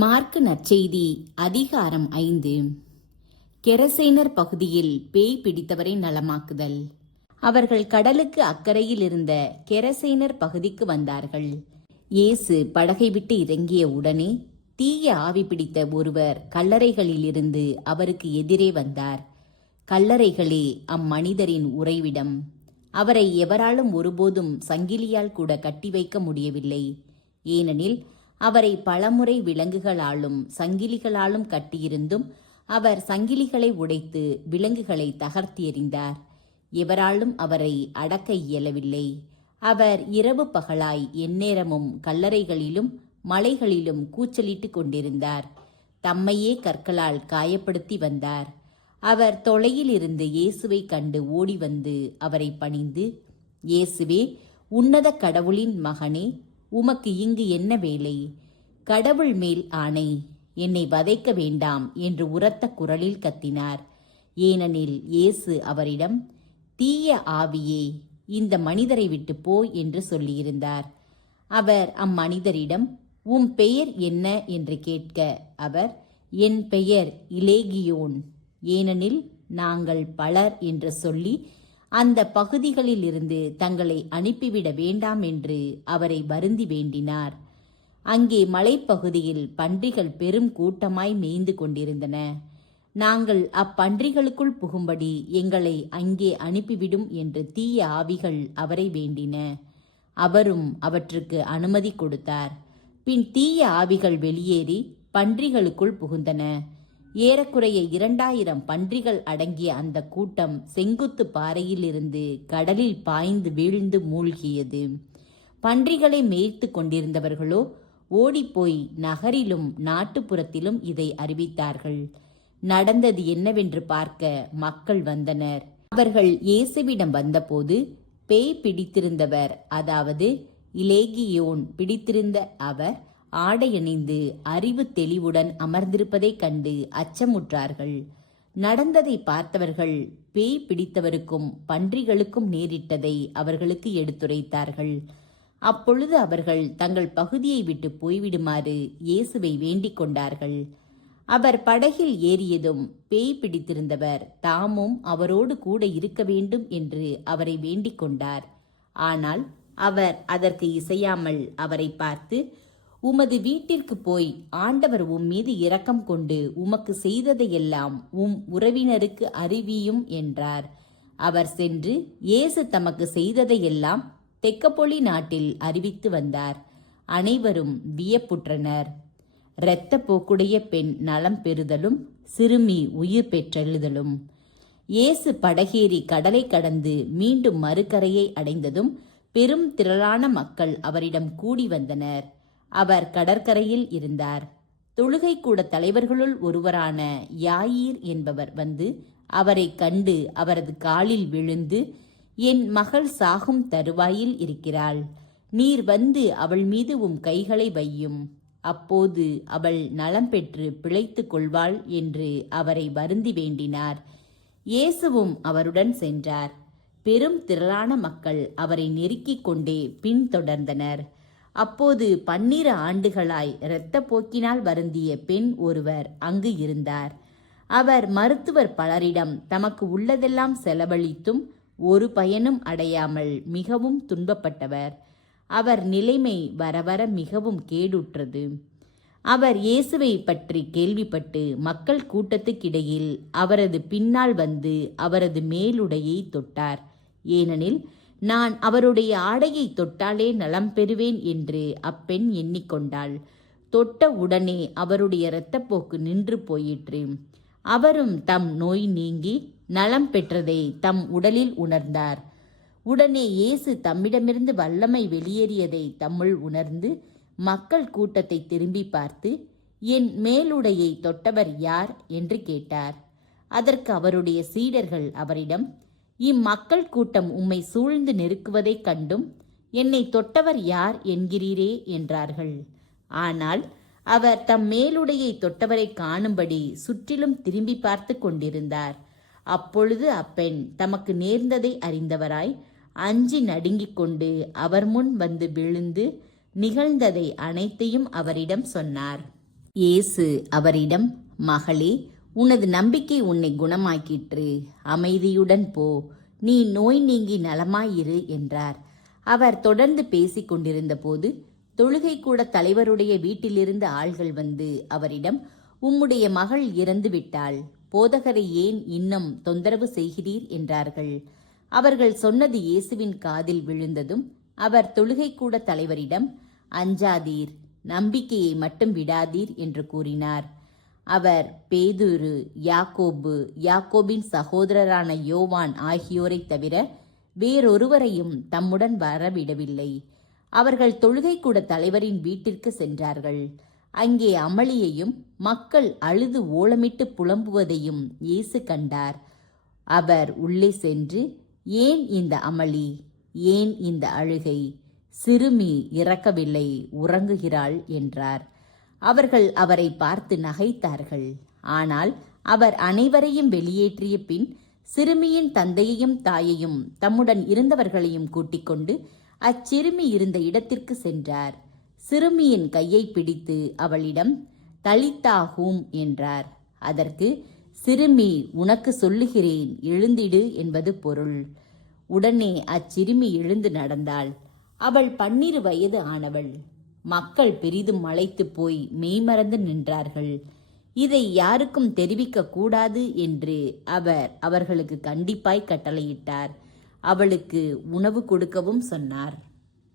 Mark நற்செய்தி அதிகாரம் 5. கெரசேனர் பகுதியில் பேய் பிடித்தவரை நலமாக்குதல். அவர்கள் கடலுக்கு அக்கறையில் இருந்த கெரசேனர் பகுதிக்கு வந்தார்கள். இயேசு படகை விட்டு இறங்கிய உடனே தீய ஆவி பிடித்த ஒருவர் கல்லறைகளிலிருந்து அவருக்கு எதிரே வந்தார். கல்லறைகளே அம்மனிதரின் உறைவிடம். அவரை எவராலும் ஒருபோதும் சங்கிலியால் கூட கட்டி வைக்க முடியவில்லை. ஏனெனில் அவரை பலமுறை விலங்குகளாலும் சங்கிலிகளாலும் கட்டியிருந்தும் அவர் சங்கிலிகளை உடைத்து விலங்குகளை தகர்த்து எறிந்தார். எவராலும் அவரை அடக்க இயலவில்லை. அவர் இரவு பகலாய் எந்நேரமும் கல்லறைகளிலும் மலைகளிலும் கூச்சலிட்டு கொண்டிருந்தார். தம்மையே கற்களால் காயப்படுத்தி வந்தார். அவர் தொலையில் இருந்து இயேசுவை கண்டு ஓடி வந்து அவரை பணிந்து, இயேசுவே, உன்னத கடவுளின் மகனே, உமக்கு இங்கு என்ன வேலை? கடவுள் மேல் ஆணை, என்னை வதைக்க வேண்டாம் என்று உரத்த குரலில் கத்தினார். ஏனெனில் இயேசு அவரிடம், தீய ஆவியே, இந்த மனிதரை விட்டு போ என்று சொல்லியிருந்தார். அவர் அம்மனிதரிடம், உம் பெயர் என்ன என்று கேட்க அவர், என் பெயர் இலேகியோன், ஏனெனில் நாங்கள் பலர் என்று சொல்லி அந்த பகுதிகளிலிருந்து தங்களை அனுப்பிவிட வேண்டாம் என்று அவரை வருந்தி வேண்டினார். அங்கே மலைப்பகுதியில் பன்றிகள் பெரும் கூட்டமாய் மேய்ந்து கொண்டிருந்தன. நாங்கள் அப்பன்றிகளுக்குள் புகும்படி எங்களை அங்கே அனுப்பிவிடும் என்று தீய ஆவிகள் அவரை வேண்டின. அவரும் அவற்றுக்கு அனுமதி கொடுத்தார். பின் தீய ஆவிகள் வெளியேறி பன்றிகளுக்குள் புகுந்தன. ஏறக்குறைய 2000 பன்றிகள் அடங்கிய அந்த கூட்டம் செங்குத்து பாறையில் இருந்து கடலில் பாய்ந்து வீழ்ந்து மூழ்கியது. பன்றிகளை மேய்த்து கொண்டிருந்தவர்களோ ஓடிப்போய் நகரிலும் நாட்டுப்புறத்திலும் இதை அறிவித்தார்கள். நடந்தது என்னவென்று பார்க்க மக்கள் வந்தனர். அவர்கள் இயேசுவிடம் வந்தபோது பேய் பிடித்திருந்தவர், அதாவது இலேகியோன் பிடித்திருந்த அவர் ஆடையணிந்து அறிவு தெளிவுடன் அமர்ந்திருப்பதைக் கண்டு அச்சமுற்றார்கள். நடந்ததை பார்த்தவர்கள் பேய் பிடித்தவருக்கும் பன்றிகளுக்கும் நேரிட்டதை அவர்களுக்கு எடுத்துரைத்தார்கள். அப்பொழுது அவர்கள் தங்கள் பகுதியை விட்டு போய்விடுமாறு இயேசுவை வேண்டிக் கொண்டார்கள். அவர் படகில் ஏறியதும் பேய் பிடித்திருந்தவர் தாமும் அவரோடு கூட இருக்க வேண்டும் என்று அவரை வேண்டிக் கொண்டார். ஆனால் அவர் அதற்கு இசையாமல் அவரை பார்த்து, உமது வீட்டிற்கு போய் ஆண்டவர் மீது இரக்கம் கொண்டு உமக்கு செய்ததையெல்லாம் உறவினருக்கு அறிவியும் என்றார். அவர் சென்று இயேசு தமக்கு செய்ததையெல்லாம் தெக்கப்பொலி நாட்டில் அறிவித்து வந்தார். அனைவரும் வியப்புற்றனர். இரத்த போக்குடைய பெண் நலம் பெறுதலும் சிறுமி உயிர் பெற்றெழுதலும். இயேசு படகேறி கடலை கடந்து மீண்டும் மறுகரையை அடைந்ததும் பெரும் திரளான மக்கள் அவரிடம் கூடி வந்தனர். அவர் கடற்கரையில் இருந்தார். தொழுகை கூட தலைவர்களுள் ஒருவரான யாயீர் என்பவர் வந்து அவரை கண்டு அவரது காலில் விழுந்து, என் மகள் சாகும் தருவாயில் இருக்கிறாள். நீர் வந்து அவள் மீது உம் கைகளை வையும். அப்போது அவள் நலம் பெற்று பிழைத்து கொள்வாள் என்று அவரை வருந்தி வேண்டினார். இயேசுவும் அவருடன் சென்றார். பெரும் திரளான மக்கள் அவரை நெருக்கிக் கொண்டே பின்தொடர்ந்தனர். அப்போது 12 ஆண்டுகளாய் இரத்த போக்கினால் வருந்திய பெண் ஒருவர் அங்கு இருந்தார். அவர் மருத்துவர் பலரிடம் தமக்கு உள்ளதெல்லாம் செலவழித்தும் ஒரு பயனும் அடையாமல் மிகவும் துன்பப்பட்டவர். அவர் நிலைமை வரவர மிகவும் கேடுற்றது. அவர் இயேசுவை பற்றி கேள்விப்பட்டு மக்கள் கூட்டத்துக்கிடையில் அவரது பின்னால் வந்து அவரது மேலுடையை தொட்டார். ஏனெனில், நான் அவருடைய ஆடையை தொட்டாலே நலம் பெறுவேன் என்று அப்பெண் எண்ணிக்கொண்டாள். தொட்ட உடனே அவருடைய இரத்தப்போக்கு நின்று போயிற்று. அவரும் தம் நோய் நீங்கி நலம் பெற்றதை தம் உடலில் உணர்ந்தார். உடனே இயேசு தம்மிடமிருந்து வல்லமை வெளியேறியதை தம்முள் உணர்ந்து மக்கள் கூட்டத்தை திரும்பி பார்த்து, என் மேலுடையை தொட்டவர் யார் என்று கேட்டார். அதற்கு அவருடைய சீடர்கள் அவரிடம், இம்மக்கள் கூட்டம் உம்மை சூழ்ந்து நெருக்குவதைக் கண்டும் என்னை தொட்டவர் யார் என்கிறீரே என்றார்கள். ஆனால் அவர் தம் மேலுடையை தொட்டவரை காணும்படி சுற்றிலும் திரும்பி பார்த்து கொண்டிருந்தார். அப்பொழுது அப்பெண் தமக்கு நேர்ந்ததை அறிந்தவராய் அஞ்சி நடுங்கிக் கொண்டு அவர் முன் வந்து விழுந்து நிகழ்ந்ததை அனைத்தையும் அவரிடம் சொன்னார். இயேசு அவரிடம், மகளே, உனது நம்பிக்கை உன்னை குணமாக்கிற்று, அமைதியுடன் போ, நீ நோய் நீங்கி நலமாயிரு என்றார். அவர் தொடர்ந்து பேசிக் கொண்டிருந்த போது தொழுகை கூட தலைவருடைய வீட்டிலிருந்து ஆள்கள் வந்து அவரிடம், உம்முடைய மகள் இறந்து விட்டாள், போதகரை ஏன் இன்னும் தொந்தரவு செய்கிறீர் என்றார்கள். அவர்கள் சொன்னது இயேசுவின் காதில் விழுந்ததும் அவர் தொழுகை கூட தலைவரிடம், அஞ்சாதீர், நம்பிக்கையை மட்டும் விடாதீர் என்று கூறினார். அவர் பேதுரு, யாக்கோபு, யாக்கோபின் சகோதரரான யோவான் ஆகியோரை தவிர வேறொருவரையும் தம்முடன் வரவிடவில்லை. அவர்கள் தொழுகை கூட தலைவரின் வீட்டிற்கு சென்றார்கள். அங்கே அமளியையும் மக்கள் அழுது ஓலமிட்டு புலம்புவதையும் இயேசு கண்டார். அவர் உள்ளே சென்று, ஏன் இந்த அமளி, ஏன் இந்த அழுகை, சிறுமி இறக்கவில்லை, உறங்குகிறாள் என்றார். அவர்கள் அவரை பார்த்து நகைத்தார்கள். ஆனால் அவர் அனைவரையும் வெளியேற்றிய பின் சிறுமியின் தந்தையையும் தாயையும் தம்முடன் இருந்தவர்களையும் கூட்டிக் கொண்டு அச்சிறுமி இருந்த இடத்திற்கு சென்றார். சிறுமியின் கையை பிடித்து அவளிடம், தலித்தா ஹூம் என்றார். அதற்கு, சிறுமி, உனக்கு சொல்லுகிறேன், எழுந்திடு என்பது பொருள். உடனே அச்சிறுமி எழுந்து நடந்தாள். அவள் 12 வயது ஆனவள். மக்கள் பெரிதும் மலைத்து போய் மெய்மறந்து நின்றார்கள். இதை யாருக்கும் தெரிவிக்க கூடாது என்று அவர் அவர்களுக்கு கண்டிப்பாய் கட்டளையிட்டார். அவளுக்கு உணவு கொடுக்கவும் சொன்னார்.